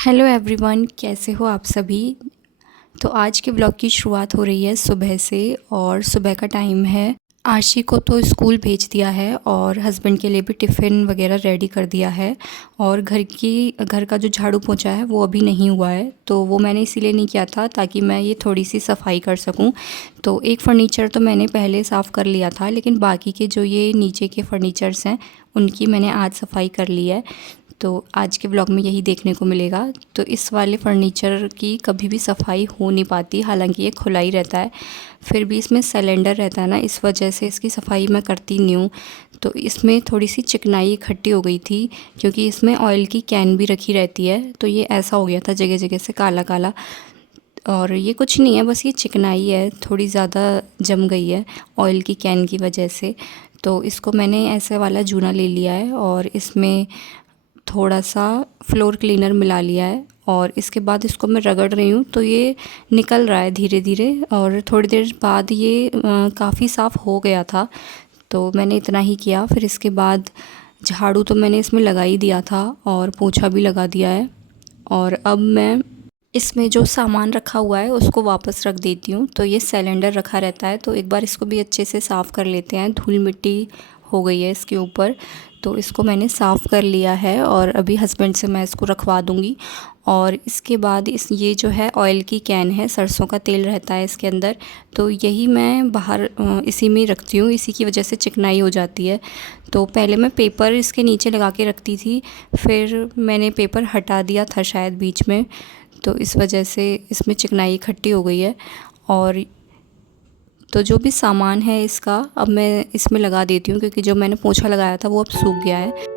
Hello everyone, कैसे हो आप सभी। तो आज के ब्लॉग की शुरुआत हो रही है सुबह से और सुबह का टाइम है। आशी को तो स्कूल भेज दिया है और हस्बैंड के लिए भी टिफ़िन वगैरह रेडी कर दिया है। और घर का जो झाड़ू पोंछा है वो अभी नहीं हुआ है, तो वो मैंने इसीलिए नहीं किया था ताकि मैं ये थोड़ी सी सफाई कर सकूं। तो एक फ़र्नीचर तो मैंने पहले साफ़ कर लिया था, लेकिन बाकी के जो ये नीचे के फ़र्नीचर्स हैं उनकी मैंने आज सफाई कर ली है। तो आज के ब्लॉग में यही देखने को मिलेगा। तो इस वाले फ़र्नीचर की कभी भी सफाई हो नहीं पाती, हालांकि ये खुला ही रहता है, फिर भी इसमें सिलेंडर रहता है ना, इस वजह से इसकी सफाई मैं करती नहीं हूँ। तो इसमें थोड़ी सी चिकनाई इकट्ठी हो गई थी, क्योंकि इसमें ऑयल की कैन भी रखी रहती है, तो ये ऐसा हो गया था जगह जगह से काला काला। और ये कुछ नहीं है, बस ये चिकनाई है, थोड़ी ज़्यादा जम गई है ऑयल की कैन की वजह से। तो इसको मैंने ऐसे वाला जूना ले लिया है और इसमें थोड़ा सा फ्लोर क्लीनर मिला लिया है और इसके बाद इसको मैं रगड़ रही हूँ, तो ये निकल रहा है धीरे धीरे। और थोड़ी देर बाद ये काफ़ी साफ़ हो गया था, तो मैंने इतना ही किया। फिर इसके बाद झाड़ू तो मैंने इसमें लगा ही दिया था और पोंछा भी लगा दिया है। और अब मैं इसमें जो सामान रखा हुआ है उसको वापस रख देती हूँ। तो ये सिलेंडर रखा रहता है, तो एक बार इसको भी अच्छे से साफ़ कर लेते हैं। धूल मिट्टी हो गई है इसके ऊपर, तो इसको मैंने साफ़ कर लिया है और अभी हस्बैंड से मैं इसको रखवा दूँगी। और इसके बाद ये जो है ऑयल की कैन है, सरसों का तेल रहता है इसके अंदर, तो यही मैं बाहर इसी में रखती हूँ, इसी की वजह से चिकनाई हो जाती है। तो पहले मैं पेपर इसके नीचे लगा के रखती थी, फिर मैंने पेपर हटा दिया था शायद बीच में, तो इस वजह से इसमें चिकनाई इकट्ठी हो गई है। और तो जो भी सामान है इसका अब मैं इसमें लगा देती हूँ, क्योंकि जो मैंने पोंछा लगाया था वो अब सूख गया है।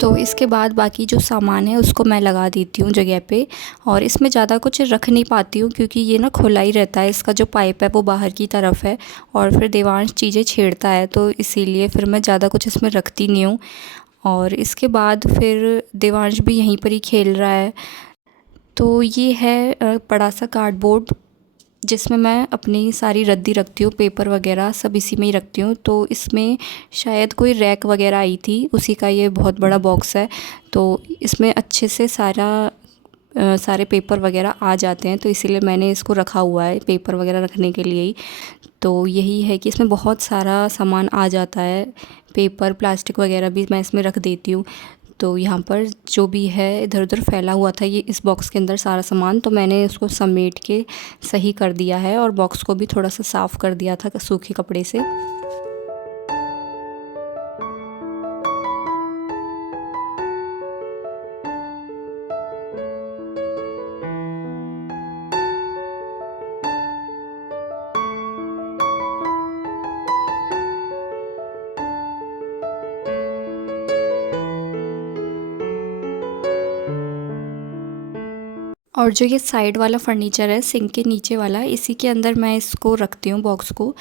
तो इसके बाद बाकी जो सामान है उसको मैं लगा देती हूँ जगह पे। और इसमें ज़्यादा कुछ रख नहीं पाती हूँ, क्योंकि ये ना खुला ही रहता है, इसका जो पाइप है वो बाहर की तरफ है और फिर देवांश चीज़ें छेड़ता है, तो इसीलिए फिर मैं ज़्यादा कुछ इसमें रखती नहीं हूँ। और इसके बाद फिर देवांश भी यहीं पर ही खेल रहा है। तो ये है बड़ा सा कार्डबोर्ड, जिसमें मैं अपनी सारी रद्दी रखती हूँ, पेपर वगैरह सब इसी में ही रखती हूँ। तो इसमें शायद कोई रैक वगैरह आई थी, उसी का ये बहुत बड़ा बॉक्स है। तो इसमें अच्छे से सारे पेपर वगैरह आ जाते हैं, तो इसीलिए मैंने इसको रखा हुआ है पेपर वगैरह रखने के लिए ही। तो यही है कि इसमें बहुत सारा सामान आ जाता है, पेपर प्लास्टिक वगैरह भी मैं इसमें रख देती हूँ। तो यहाँ पर जो भी है इधर उधर फैला हुआ था ये इस बॉक्स के अंदर सारा सामान, तो मैंने उसको समेट के सही कर दिया है और बॉक्स को भी थोड़ा सा साफ़ कर दिया था सूखे कपड़े से। और जो ये साइड वाला फर्नीचर है सिंक के नीचे वाला, इसी के अंदर मैं इसको रखती हूँ बॉक्स को।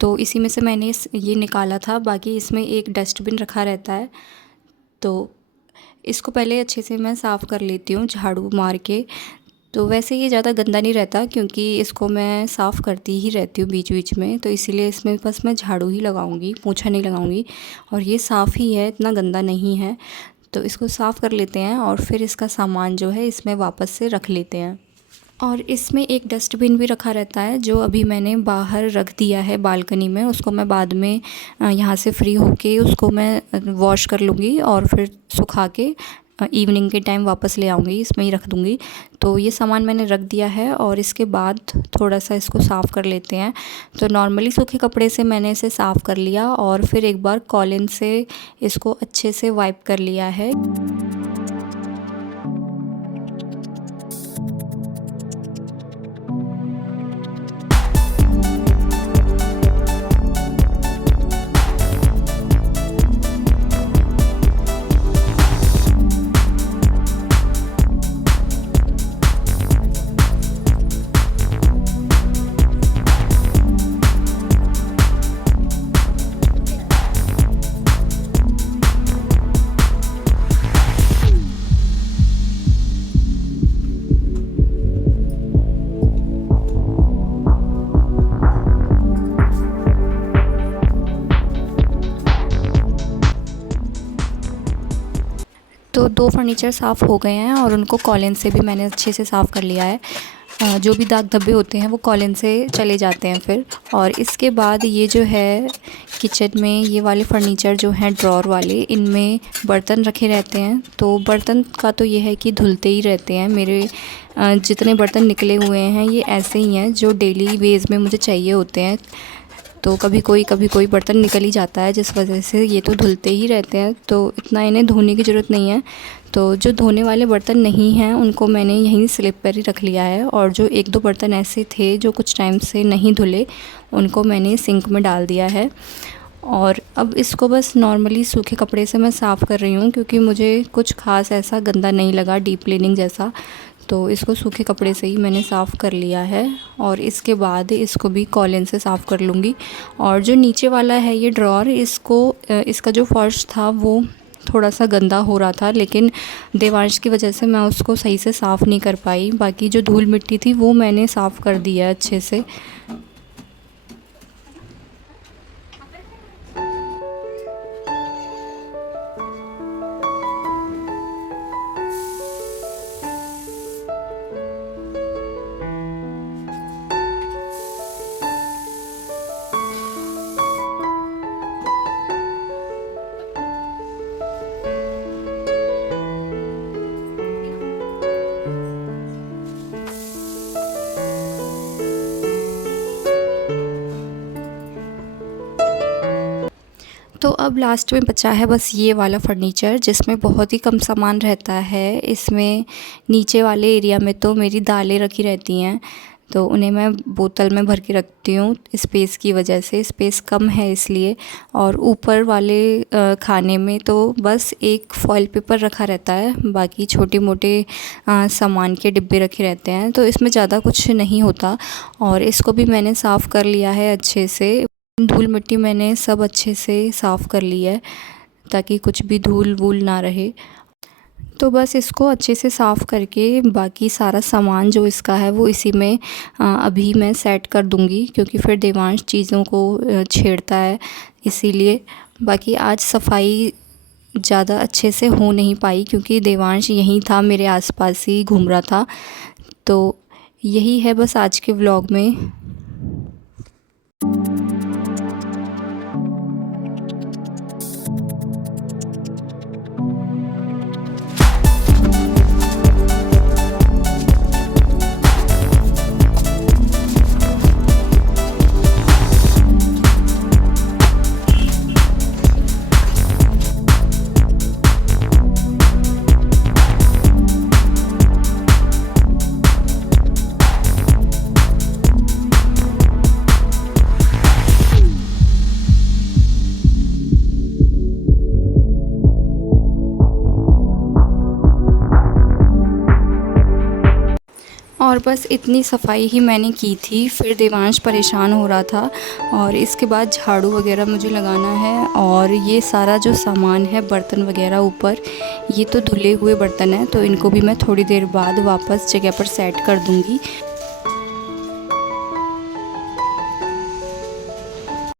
तो इसी में से मैंने ये निकाला था, बाकी इसमें एक डस्टबिन रखा रहता है। तो इसको पहले अच्छे से मैं साफ़ कर लेती हूँ झाड़ू मार के। तो वैसे ये ज़्यादा गंदा नहीं रहता, क्योंकि इसको मैं साफ़ करती ही रहती हूँ बीच बीच में, तो इसीलिए इसमें बस मैं झाड़ू ही लगाऊंगी, पोंछा नहीं लगाऊंगी। और ये साफ़ ही है, इतना गंदा नहीं है। तो इसको साफ़ कर लेते हैं और फिर इसका सामान जो है इसमें वापस से रख लेते हैं। और इसमें एक डस्टबिन भी रखा रहता है, जो अभी मैंने बाहर रख दिया है बालकनी में, उसको मैं बाद में यहाँ से फ्री होके उसको मैं वॉश कर लूँगी और फिर सुखा के इवनिंग के टाइम वापस ले आऊँगी, इसमें ही रख दूँगी। तो ये सामान मैंने रख दिया है और इसके बाद थोड़ा सा इसको साफ़ कर लेते हैं। तो नॉर्मली सूखे कपड़े से मैंने इसे साफ़ कर लिया और फिर एक बार कॉलिन से इसको अच्छे से वाइप कर लिया है। तो 2 फर्नीचर साफ़ हो गए हैं और उनको कॉलिन से भी मैंने अच्छे से साफ़ कर लिया है। जो भी दाग धब्बे होते हैं वो कॉलिन से चले जाते हैं फिर। और इसके बाद ये जो है किचन में ये वाले फ़र्नीचर जो हैं ड्रॉर वाले, इनमें बर्तन रखे रहते हैं। तो बर्तन का तो ये है कि धुलते ही रहते हैं। मेरे जितने बर्तन निकले हुए हैं ये ऐसे ही हैं जो डेली बेस में मुझे चाहिए होते हैं। तो कभी कोई बर्तन निकल ही जाता है, जिस वजह से ये तो धुलते ही रहते हैं, तो इतना इन्हें धोने की ज़रूरत नहीं है। तो जो धोने वाले बर्तन नहीं हैं उनको मैंने यहीं स्लिप पर ही रख लिया है। और जो 1-2 बर्तन ऐसे थे जो कुछ टाइम से नहीं धुले, उनको मैंने सिंक में डाल दिया है। और अब इसको बस नॉर्मली सूखे कपड़े से मैं साफ़ कर रही हूँ, क्योंकि मुझे कुछ ख़ास ऐसा गंदा नहीं लगा डीप क्लीनिंग जैसा। तो इसको सूखे कपड़े से ही मैंने साफ़ कर लिया है। और इसके बाद इसको भी कॉलिन से साफ़ कर लूँगी। और जो नीचे वाला है ये ड्रॉर, इसका जो फ़र्श था वो थोड़ा सा गंदा हो रहा था, लेकिन देवांश की वजह से मैं उसको सही से साफ़ नहीं कर पाई। बाकी जो धूल मिट्टी थी वो मैंने साफ़ कर दिया अच्छे से। तो अब लास्ट में बचा है बस ये वाला फ़र्नीचर, जिसमें बहुत ही कम सामान रहता है। इसमें नीचे वाले एरिया में तो मेरी दालें रखी रहती हैं, तो उन्हें मैं बोतल में भर के रखती हूँ स्पेस की वजह से, स्पेस कम है इसलिए। और ऊपर वाले खाने में तो बस एक फॉइल पेपर रखा रहता है, बाकी छोटे मोटे सामान के डिब्बे रखे रहते हैं। तो इसमें ज़्यादा कुछ नहीं होता। और इसको भी मैंने साफ़ कर लिया है अच्छे से। धूल मिट्टी मैंने सब अच्छे से साफ़ कर ली है, ताकि कुछ भी धूल वूल ना रहे। तो बस इसको अच्छे से साफ़ करके बाकी सारा सामान जो इसका है वो इसी में अभी मैं सेट कर दूँगी, क्योंकि फिर देवांश चीज़ों को छेड़ता है, इसीलिए। बाकी आज सफाई ज़्यादा अच्छे से हो नहीं पाई, क्योंकि देवांश यहीं था, मेरे आसपास ही घूम रहा था। तो यही है बस आज के व्लॉग में। और बस इतनी सफाई ही मैंने की थी, फिर देवांश परेशान हो रहा था। और इसके बाद झाड़ू वगैरह मुझे लगाना है। और ये सारा जो सामान है, बर्तन वगैरह ऊपर, ये तो धुले हुए बर्तन हैं, तो इनको भी मैं थोड़ी देर बाद वापस जगह पर सेट कर दूँगी।